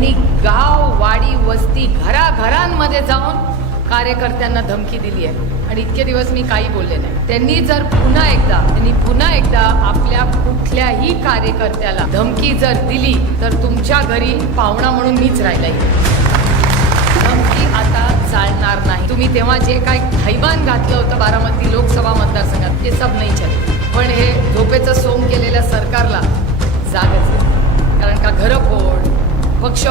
त्यांनी गाव वाडी वस्ती घराघरांमध्ये जाऊन कार्यकर्त्यांना धमकी दिली आहे. आणि इतके दिवस मी काही बोलले नाही. त्यांनी जर पुन्हा एकदा त्यांनी पुन्हा एकदा आपल्या कुठल्याही कार्यकर्त्याला धमकी जर दिली तर तुमच्या घरी पाहुणा म्हणून मीच राहिला धमकी आता चालणार नाही. तुम्ही तेव्हा जे काय थैमान घातलं होतं बारामती लोकसभा मतदारसंघात ते सब नाही पण हे झोपेचं सोंग केलेल्या सरकारला जागच पक्ष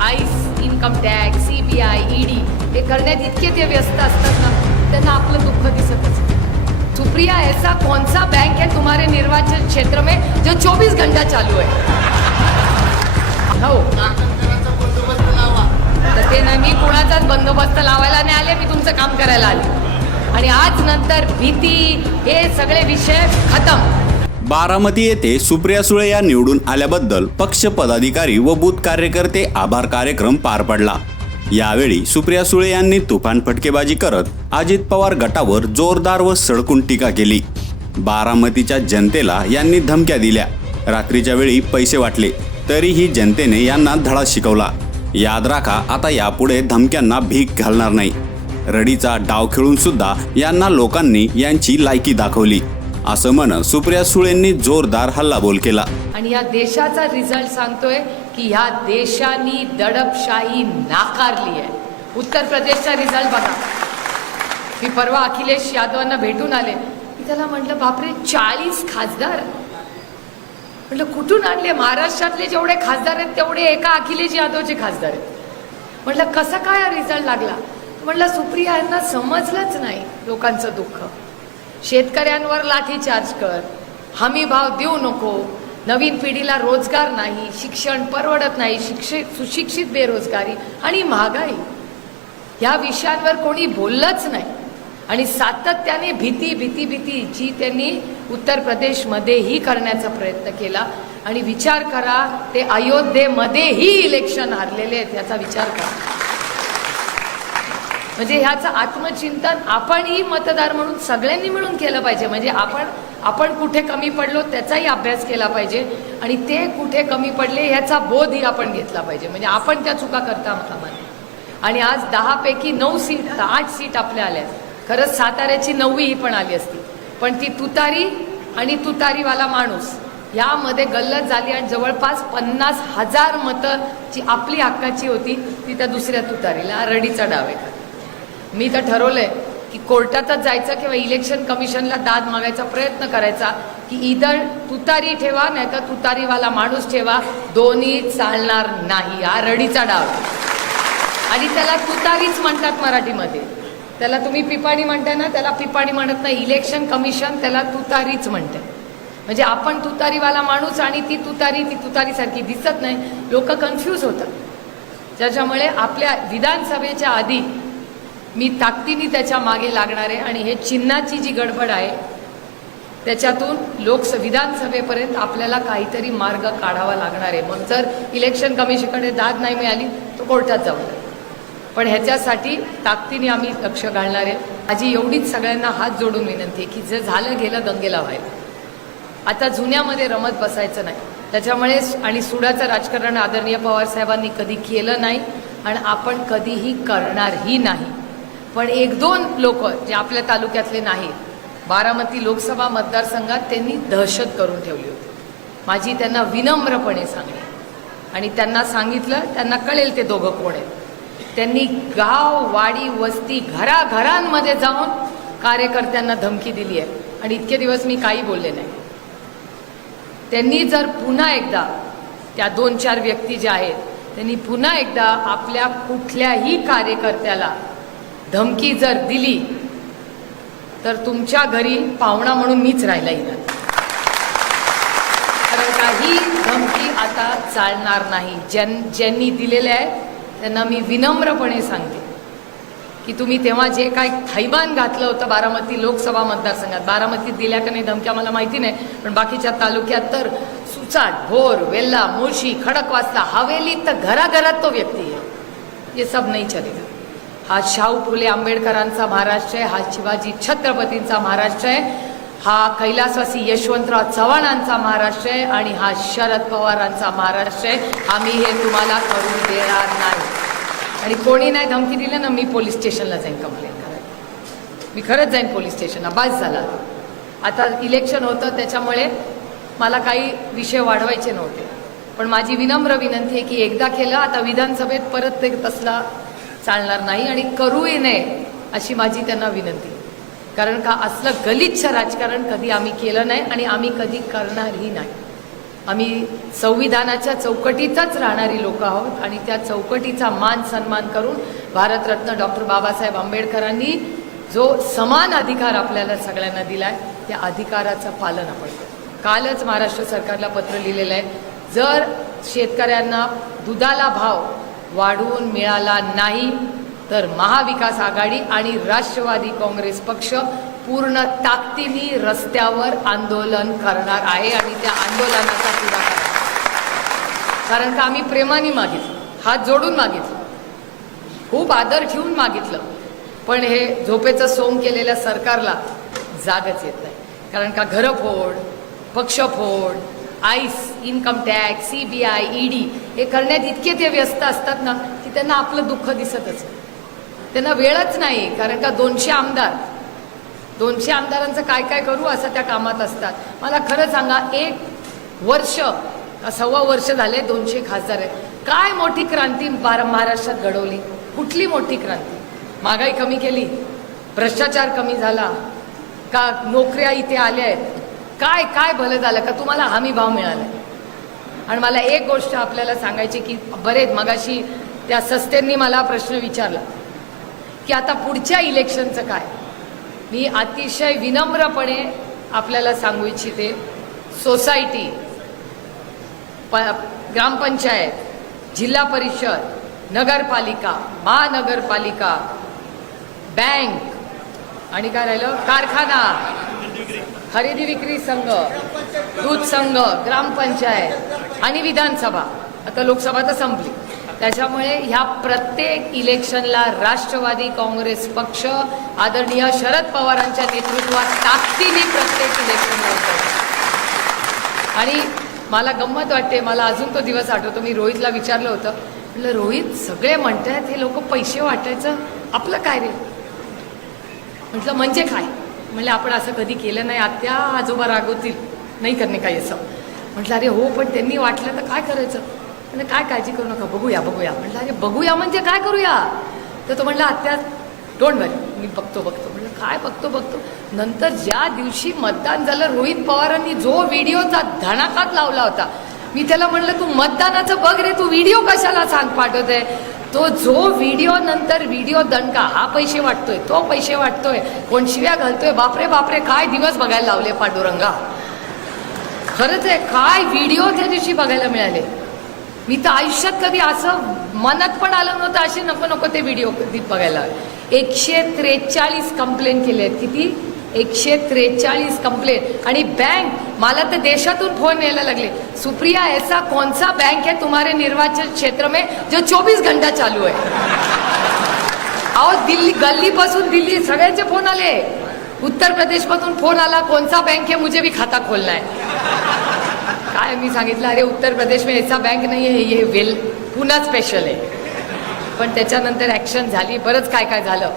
ice income tax C B I ED हे करण्यात इतके ते व्यस्त असतात ना त्यांना आपलं दुःख दिसतच सुप्रिया ऐसा कौन सा बैंक है तुम्हारे निर्वाचन क्षेत्र में जो 24 घंटा चालू है हो. तर ते नाही मी कुणाचाच बंदोबस्त लावायला नाही आले मी तुमचं काम करायला आले. आणि आज नंतर भीती हे सगळे विषय खतम. बारामती येथे सुप्रिया सुळे या निवडून आल्याबद्दल पक्ष पदाधिकारी व बूथ कार्यकर्ते आभार कार्यक्रम पार पडला. यावेळी सुप्रिया सुळे यांनी तुफान फटकेबाजी करत अजित पवार गटावर जोरदार व सडकून टीका केली. बारामतीच्या जनतेला यांनी धमक्या दिल्या. रात्रीच्या वेळी पैसे वाटले तरीही जनतेने यांना धडा शिकवला. याद राखा आता यापुढे धमक्यांना भीक घालणार नाही. रडीचा डाव खेळून सुद्धा यांना लोकांनी यांची लायकी दाखवली. असं म्हण सुप्रिया सुळेंनी जोरदार हल्लाबोल केला. आणि या देशाचा रिझल्ट सांगतोय की ह्या देशांनी दडपशाही नाकारली आहे. उत्तर प्रदेशचा रिझल्ट बघा. मी परवा अखिलेश यादवांना भेटून आले. मी त्याला म्हटलं बापरे चाळीस खासदार. म्हटलं कुठून आणले? महाराष्ट्रातले जेवढे खासदार आहेत तेवढे एका अखिलेश यादवचे खासदार आहेत. म्हटलं कसं काय हा रिझल्ट लागला? म्हटलं सुप्रिया यांना समजलंच नाही लोकांचं दुःख. शेतकऱ्यांवर लाठीचार्ज कर. हमी भाव देऊ नको. नवीन पिढीला रोजगार नाही शिक्षण परवडत नाही शिक्षित सुशिक्षित बेरोजगारी आणि महागाई. ह्या विषयांवर कोणी बोललंच नाही. आणि सातत्याने भीती भीती भीती जी त्यांनी उत्तर प्रदेशमध्येही करण्याचा प्रयत्न केला. आणि विचार करा ते अयोध्येमध्येही इलेक्शन हारलेले आहेत याचा विचार करा. म्हणजे ह्याचं आत्मचिंतन आपणही मतदार म्हणून सगळ्यांनी मिळून केलं पाहिजे. म्हणजे आपण आपण कुठे कमी पडलो त्याचाही अभ्यास केला पाहिजे. आणि ते कुठे कमी पडले ह्याचा बोधही आपण घेतला पाहिजे. म्हणजे आपण त्या चुका करता कामा आणि आज दहापैकी नऊ सीट आठ सीट आपल्या आल्या आहेत. खरंच साताऱ्याची नववी ही पण आली असती. पण ती तुतारी आणि तुतारीवाला माणूस यामध्ये गल्लत झाली आणि जवळपास पन्नास हजार मतं जी आपली हक्काची होती ती त्या दुसऱ्या तुतारीला रडीचा डाव आहे. मी तर ठरवलंय की कोर्टातच जायचं किंवा इलेक्शन कमिशनला दाद मागायचा प्रयत्न करायचा की इधर तुतारी ठेवा नाही तर तुतारीवाला माणूस ठेवा दोन्ही चालणार नाही. हा रडीचा डाव. आणि त्याला तुतारीच म्हणतात मराठीमध्ये. त्याला तुम्ही पिपाणी म्हणताय ना त्याला पिपाणी म्हणत नाही. इलेक्शन कमिशन त्याला तुतारीच म्हणते म्हणजे आपण तुतारीवाला माणूस आणि ती तुतारी ती तुतारीसारखी दिसत नाही. लोक कन्फ्यूज होतात. ज्याच्यामुळे आपल्या विधानसभेच्या आधी मी ताकदीने त्याच्यामागे लागणार आहे आणि हे चिन्हाची जी गडबड आहे त्याच्यातून लोकस विधानसभेपर्यंत आपल्याला काहीतरी मार्ग काढावा लागणार आहे. मग जर इलेक्शन कमिशनकडे दाद नाही मिळाली तर कोर्टात जाऊ पण ह्याच्यासाठी ताकदीने आम्ही लक्ष घालणार आहे. माझी एवढीच सगळ्यांना हात जोडून विनंती आहे की जे झालं गेलं गंगेला व्हायला. आता जुन्यामध्ये रमत बसायचं नाही. त्याच्यामुळे आणि सुडाचं राजकारण आदरणीय पवार साहेबांनी कधी केलं नाही आणि आपण कधीही करणारही नाही. पण एक दोन लोक जे आपल्या तालुक्यातले नाहीत बारामती लोकसभा मतदारसंघात त्यांनी दहशत करून ठेवली होती. माझी त्यांना विनम्रपणे सांगली. आणि त्यांना सांगितलं त्यांना कळेल ते दोघं कोण आहेत. त्यांनी गाव वाडी वस्ती घराघरांमध्ये जाऊन कार्यकर्त्यांना धमकी दिली आहे. आणि इतके दिवस मी काही बोलले नाही. त्यांनी जर पुन्हा एकदा त्या दोन चार व्यक्ती ज्या आहेत त्यांनी पुन्हा एकदा आपल्या कुठल्याही कार्यकर्त्याला धमकी जर दिली तर तुमच्या घरी पाहुणा म्हणून मीच राहिला येणार कारण काही धमकी आता चालणार नाही. ज्यां ज्यांनी दिलेल्या आहेत त्यांना मी विनम्रपणे सांगते की तुम्ही तेव्हा जे काय थैबान घातलं होतं बारामती लोकसभा मतदारसंघात बारामतीत दिल्या का नाही धमक्या मला माहिती नाही पण बाकीच्या तालुक्यात तर सुचाट भोर वेल्ला मुळशी खडकवासला हवेली तर घराघरात तो व्यक्ती आहे. ये सब नाही चलेगा हा शाहू फुले आंबेडकरांचा महाराष्ट्र आहे हा शिवाजी छत्रपतींचा महाराष्ट्र आहे. हा कैलासवासी यशवंतराव चव्हाणांचा महाराष्ट्र आहे आणि हा शरद पवारांचा महाराष्ट्र आहे. आम्ही हे तुम्हाला करून देणार नाही. आणि कोणी नाही धमकी दिली ना मी पोलीस स्टेशनला जाईन कंप्लेंट करायला. मी खरंच जाईन पोलीस स्टेशनला बास झाला. आता इलेक्शन होतं त्याच्यामुळे मला काही विषय वाढवायचे नव्हते. पण माझी विनम्र विनंती आहे की एकदा केलं आता विधानसभेत परत ते तसला चालणार नाही आणि करूही नये अशी माझी त्यांना विनंती. कारण का असलं गलिच्छ राजकारण कधी आम्ही केलं नाही आणि आम्ही कधी करणारही नाही. आम्ही संविधानाच्या चौकटीतच राहणारी लोक आहोत आणि त्या चौकटीचा मान सन्मान करून भारतरत्न डॉक्टर बाबासाहेब आंबेडकरांनी जो समान अधिकार आपल्याला सगळ्यांना दिला आहे त्या अधिकाराचं पालन आपण कालच महाराष्ट्र सरकारला पत्र लिहिलेलं आहे जर शेतकऱ्यांना दुधाला भाव वाढवून मिळाला नाही तर महाविकास आघाडी आणि राष्ट्रवादी काँग्रेस पक्ष पूर्ण ताकदीने रस्त्यावर आंदोलन करणार आहे आणि त्या आंदोलनाचा पुढाकार कारण का आम्ही प्रेमाने मागितलं हात जोडून मागितलं खूप आदर ठेवून मागितलं पण हे झोपेचं सोंग केलेल्या सरकारला जागच येत नाही. कारण का घरं फोड ice income tax C B I ED हे करण्यात इतके ते व्यस्त असतात ना की त्यांना आपलं दुःख दिसतच त्यांना वेळच नाही कारण का दोनशे आमदार. दोनशे आमदारांचं काय काय करू असं त्या कामात असतात. मला खरं सांगा एक वर्ष सव्वा वर्ष झाले दोनशे खासदार आहेत. काय मोठी क्रांती महाराष्ट्रात घडवली? कुठली मोठी क्रांती? महागाई कमी केली भ्रष्टाचार कमी झाला. का नोकऱ्या इथे आल्या आहेत? काय काय भलं झालं का? तुम्हाला हमी भाव मिळाला. आणि मला एक गोष्ट आपल्याला सांगायची की बरेच मगाशी त्या सस्तेंनी मला प्रश्न विचारला की आता पुढच्या इलेक्शनचं काय? मी अतिशय विनम्रपणे आपल्याला सांगू इच्छिते सोसायटी प ग्रामपंचायत जिल्हा परिषद नगरपालिका महानगरपालिका बँक आणि काय राहिलं? कारखाना. खरेदी विक्री संघ दूध संघ ग्रामपंचायत आणि विधानसभा. आता लोकसभा तर संपली. त्याच्यामुळे ह्या प्रत्येक इलेक्शनला राष्ट्रवादी काँग्रेस पक्ष आदरणीय शरद पवारांच्या नेतृत्वात ताकदीने प्रत्येक इलेक्शन आणि मला गंमत वाटते मला अजून तो दिवस आठवतो. मी रोहितला विचारलं होतं. म्हटलं रोहित सगळे म्हणतायत हे लोक पैसे वाटायचं. आपलं काय रे? म्हटलं म्हणजे काय? म्हणलं आपण असं कधी केलं नाही आत्या आजोबा रागवतील. नाही करणे काही असं. म्हटलं अरे हो पण त्यांनी वाटलं तर काय करायचं? म्हणजे काय काळजी करू नका बघूया बघूया. म्हटलं अरे बघूया म्हणजे काय करूया? तर तो म्हणला आत्या डोंट वरी मी बघतो बघतो. म्हटलं काय बघतो बघतो? नंतर ज्या दिवशी मतदान झालं रोहित पवारांनी जो व्हिडिओचा धणाकात लावला होता मी त्याला म्हणलं तू मतदानाचं बघ रे तू व्हिडिओ कशाला सांग पाठवते तो जो व्हिडिओ नंतर व्हिडिओ दणका हा पैसे वाटतोय तो पैसे वाटतोय. कोण शिव्या घालतोय? बापरे बापरे काय दिवस बघायला लावले पांडुरंगा? खरंच आहे काय व्हिडिओ त्या दिवशी बघायला मिळाले? मी तर आयुष्यात कधी असं मनात पण आलं नव्हतं असे नको नको ते व्हिडिओ कधी बघायला. एकशे त्रेचाळीस कंप्लेंट केले आहेत. किती? एकशे त्रेचाळीस कंप्लेंट आणि बँक मला तर देशातून फोन यायला लागले. सुप्रिया ऐसा कौन सा बैंक है तुम्हारे निर्वाचन क्षेत्र में जो 24 घंटा चालू है? अहो दिल्ली गल्लीपासून दिल्ली सगळ्यांचे फोन आले. उत्तर प्रदेशमधून फोन आला कोणता बँक आहे मुझे भी खाता खोलना है. काय मी सांगितलं? अरे उत्तर प्रदेश में ऐसा बँक नाही आहे हे वेल पुन्हा स्पेशल आहे पण त्याच्यानंतर ॲक्शन झाली. बरंच काय काय झालं.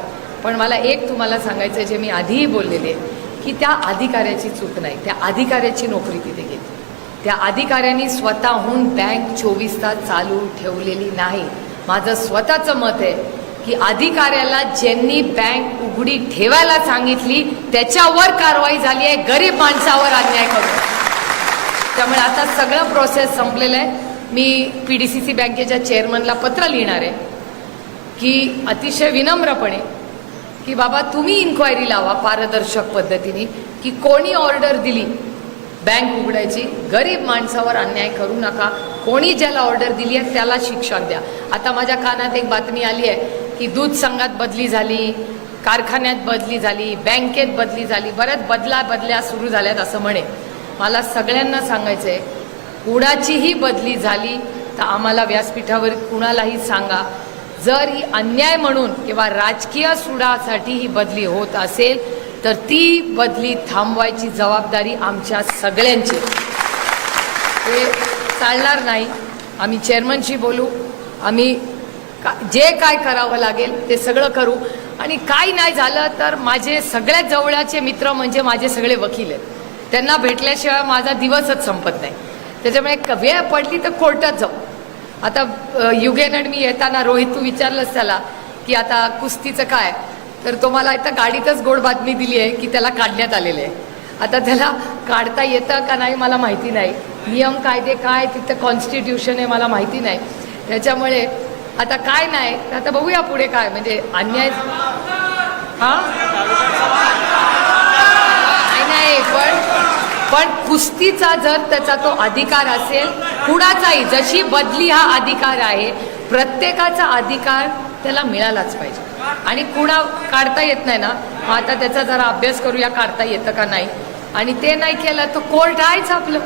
पण मला एक तुम्हाला सांगायचं आहे जे मी आधीही बोललेले आहे, की त्या अधिकाऱ्याची चूक नाही. त्या अधिकाऱ्याची नोकरी तिथे घेतली त्या अधिकाऱ्यांनी स्वतःहून बँक चोवीस तास चालू ठेवलेली नाही. माझं स्वतःचं मत आहे की अधिकाऱ्याला ज्यांनी बँक उघडी ठेवायला सांगितली त्याच्यावर कारवाई झाली आहे गरीब माणसावर अन्याय करून. त्यामुळे आता सगळं प्रोसेस संपलेलं आहे. मी पी डी सी सी बँकेच्या चेअरमनला पत्र लिहिणार आहे की अतिशय विनम्रपणे की बाबा तुम्ही इन्क्वायरी लावा पारदर्शक पद्धतीने की कोणी ऑर्डर दिली. बँक उघडायची. गरीब माणसावर अन्याय करू नका. कोणी ज्याला ऑर्डर दिली आहे त्याला शिक्षा द्या. आता माझ्या कानात एक बातमी आली आहे की दूध संघात बदली झाली कारखान्यात बदली झाली बँकेत बदली झाली बऱ्याच बदला बदल्या सुरू झाल्यात असं म्हणे. मला सगळ्यांना सांगायचं आहे कुणाचीही बदली झाली तर आम्हाला व्यासपीठावर कुणालाही सांगा. जर ही अन्याय म्हणून किंवा राजकीय सुडासाठी ही बदली होत असेल तर ती बदली थांबवायची जबाबदारी आमच्या सगळ्यांची ते चालणार नाही. आम्ही चेअरमनशी बोलू. आम्ही का- जे काय करावं लागेल ते सगळं करू. आणि काय नाही झालं तर माझे सगळ्यात जवळचे मित्र म्हणजे माझे सगळे वकील आहेत. त्यांना भेटल्याशिवाय माझा दिवसच संपत नाही. त्याच्यामुळे वेळ पडली तर कोर्टात जाऊ. आता युगेन आणि मी येताना रोहित तू विचारलंस त्याला की आता कुस्तीचं काय? तर तो मला इथं गाडीतच गोड बातमी दिली आहे की त्याला काढण्यात आलेले आहे. आता त्याला काढता येतं का नाही मला माहिती नाही. नियम कायदे काय तिथं कॉन्स्टिट्यूशन आहे मला माहिती नाही. त्याच्यामुळे आता काय नाही आता बघूया पुढे काय म्हणजे अन्याय हा? नाही पण पण कुस्तीचा जर त्याचा तो अधिकार असेल कुणाचाही जशी बदली हा अधिकार आहे प्रत्येकाचा अधिकार त्याला मिळालाच पाहिजे. आणि कुणा काढता येत नाही ना आता त्याचा जरा अभ्यास करूया काढता येतं का नाही. आणि ते नाही केलं तर कोर्ट आहेच आपलं.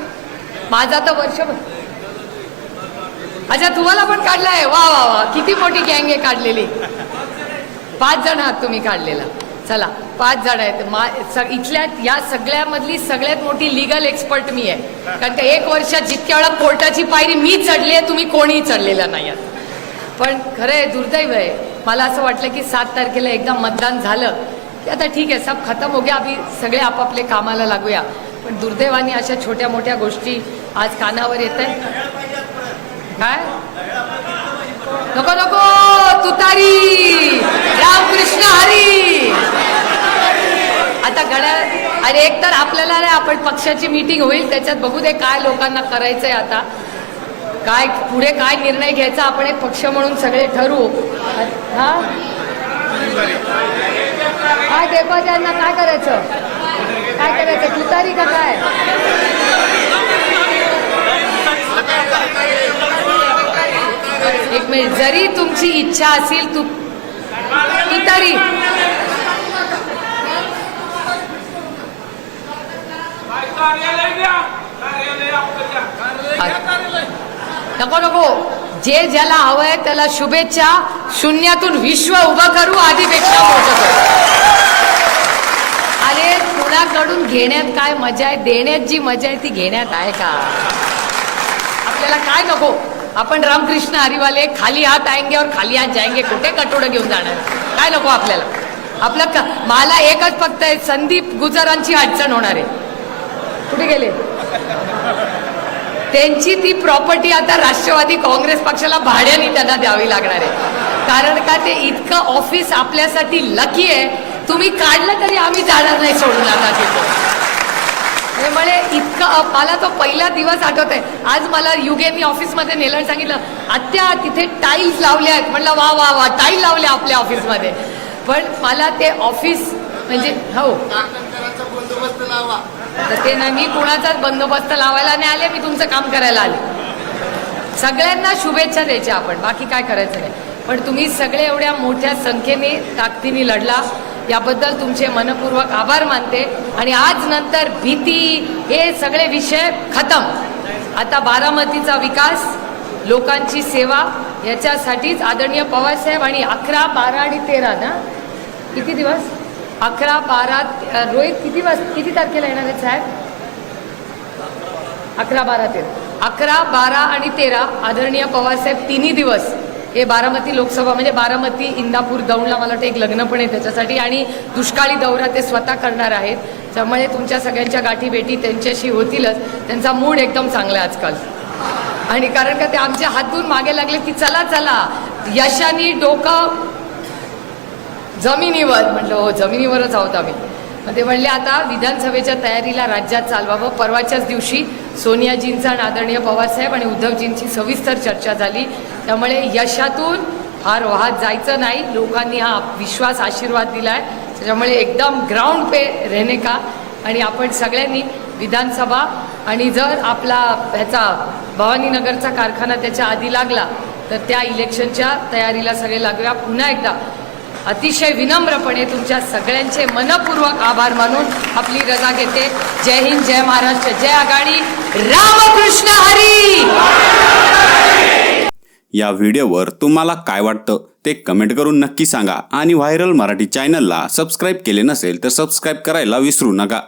माझा तर वर्षभर. अच्छा तुम्हाला पण काढलाय वा वा वा. किती मोठी गँग आहे काढलेली. पाच जण आहात तुम्ही काढलेला. चला पाच जण आहेत. मा इथल्या या सगळ्यामधली सगळ्यात मोठी लिगल एक्सपर्ट मी आहे. कारण का एक वर्षात जितक्या वेळा कोर्टाची पायरी मी चढली आहे तुम्ही कोणीही चढलेला नाही आहात. पण खरं आहे दुर्दैव आहे. मला असं वाटलं की सात तारखेला एकदा मतदान झालं. की आता ठीक आहे सब खतम हो गया आम्ही सगळे आपापले कामाला लागूया. पण दुर्दैवाने अशा छोट्या मोठ्या गोष्टी आज कानावर येत आहेत. काय? नको नको! तुतारी. रामकृष्ण हरी. आता गड्या अरे एक तर आपल्याला नाही आपण पक्षाची मीटिंग होईल त्याच्यात बघू दे काय लोकांना करायचंय आता. काय पुढे काय निर्णय घ्यायचा आपण एक पक्ष म्हणून सगळे ठरवू. हा? काय देवा त्यांना काय करायचं? काय करायचं? तुतारी का काय? एक मिनिट जरी तुमची इच्छा असेल तू तू तरी नको नको. जे ज्याला हवंय त्याला शुभेच्छा. शून्यातून विश्व उभं करू आधीपेक्षा मोठं करू. अरे कुणाकडून घेण्यात काय मजा आहे? देण्यात जी मजा आहे ती घेण्यात आहे का? आपल्याला काय नको? आपण रामकृष्ण हरिवाले खाली हात आएंगे और खाली हात जायंगे कुठे कटोडं घेऊन जाणार? काय नको आपल्याला? आपलं का मला एकच फक्त आहे संदीप गुजरांची अडचण होणार आहे. कुठे गेले? त्यांची ती प्रॉपर्टी आता राष्ट्रवादी काँग्रेस पक्षाला भाड्याने त्यांना द्यावी लागणार आहे. कारण का ते इतकं ऑफिस आपल्यासाठी लकी आहे. तुम्ही काढलं तरी आम्ही जाणार नाही सोडून आता तिथं. त्यामुळे इतकं मला तो पहिला दिवस आठवत आहे आज मला युगेनी ऑफिसमध्ये नेलं आणि सांगितलं आत्या तिथे टाईल्स लावल्या आहेत. म्हटलं वा वा वा टाईल लावल्या आपल्या ऑफिसमध्ये. पण मला ते ऑफिस म्हणजे हो. ते नाही मी कुणाचाच बंदोबस्त लावायला नाही आले मी तुमचं काम करायला आले. सगळ्यांना शुभेच्छा द्यायच्या आपण बाकी काय करायचं नाही. पण तुम्ही सगळे एवढ्या मोठ्या संख्येने ताकदीने लढला. याबद्दल तुमचे मनपूर्वक आभार मानते. आणि आज नंतर भीती हे सगळे विषय खतम. आता बारामतीचा विकास लोकांची सेवा याच्यासाठीच आदरणीय पवारसाहेब आणि अकरा बारा आणि तेरा ना? किती दिवस? अकरा बारा रोहित किती वाज किती तारखेला येणार आहेत साहेब? अकरा बारा तेरा. अकरा बारा आणि तेरा आदरणीय पवारसाहेब तिन्ही दिवस. हे बारामती लोकसभा म्हणजे बारामती इंदापूर दौंडला मला वाटतं एक लग्न पण आहे त्याच्यासाठी. आणि दुष्काळी दौरा ते स्वतः करणार आहेत. त्यामुळे तुमच्या सगळ्यांच्या गाठी भेटी त्यांच्याशी होतीलच. त्यांचा मूड एकदम चांगला आहे आजकाल. आणि कारण का ते आमच्या हातून मागे लागले की चला चला. यशानी डोकं जमिनीवर म्हटलं हो जमिनीवरच आहोत आम्ही. मग ते म्हणले आता विधानसभेच्या तयारीला राज्यात चालवावं. परवाच्याच दिवशी सोनियाजींचा आणि आदरणीय पवारसाहेब आणि उद्धवजींची सविस्तर चर्चा झाली. त्यामुळे यशातून फार वाहत जायचं नाही. लोकांनी हा विश्वास आशीर्वाद दिलाय. त्याच्यामुळे एकदम ग्राउंड पे रहने का. आणि आपण सगळ्यांनी विधानसभा आणि जर आपला ह्याचा भवानीनगरचा कारखाना त्याच्या आधी लागला तर त्या इलेक्शनच्या तयारीला सगळे लागूया. पुन्हा एकदा अतिशय विनम्रपणे तुमच्या सगळ्यांचे मनपूर्वक आभार मानून आपली रजा घेते. जय हिंद जय महाराष्ट्र जय आघाडी. रामकृष्ण हरी! या व्हिडिओवर तुम्हाला काय वाटतं ते कमेंट करून नक्की सांगा. आणि व्हायरल मराठी चॅनलला सबस्क्राईब केले नसेल तर सबस्क्राईब करायला विसरू नका.